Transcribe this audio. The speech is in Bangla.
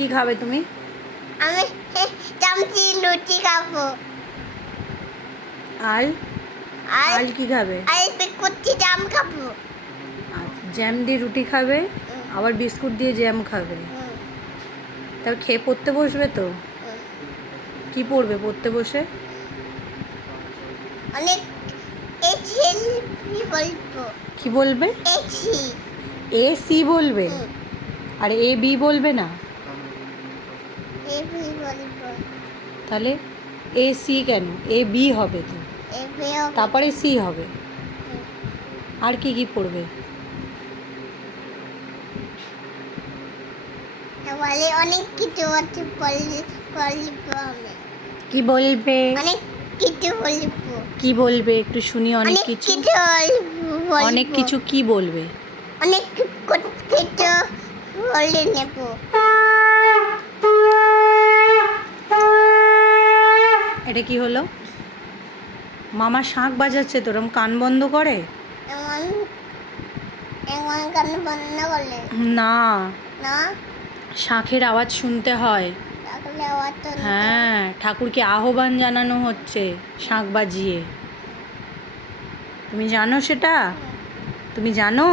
কি খাবে তুমি? আমি চামচি লুচি খাবো। আর আর আর কি খাবে? আর বিস্কুটি জাম খাবো। আচ্ছা, জ্যাম দিয়ে রুটি খাবে, আবার বিস্কুট দিয়ে জ্যাম খাবে। তারপর খেয়ে পড়তে বসবে তো? কি পড়বে পড়তে বসে? অনেক বলবো। কি বলবে? এসি এ সি বলবে? আর এ বি বলবে না? এবি বলবো। তাহলে এ সি কেন? এ বি হবে তো, এবিও তারপরে সি হবে। আর কি কি পড়বে? বলে অনেক কিছু আছে বলবো আমি। কি বলবে? অনেক কিছু বলবো। কি বলবে একটু শুনি? অনেক অনেক কিছু? কিছু বলবো। অনেক কিছু কি বলবে? অনেক কিছু বলে নেব। এটা কি হলো? মামা শাঁখ বাজাচ্ছে তো, ওরম কান বন্ধ করে? এমন এমন গান বন্ধ করলে না, না শাঁখের আওয়াজ শুনতে হয়। তাহলে আওয়াজ তো হ্যাঁ, ঠাকুরকে আহ্বান জানানো হচ্ছে শাঁখ বাজিয়ে। তুমি জানো সেটা? তুমি জানো?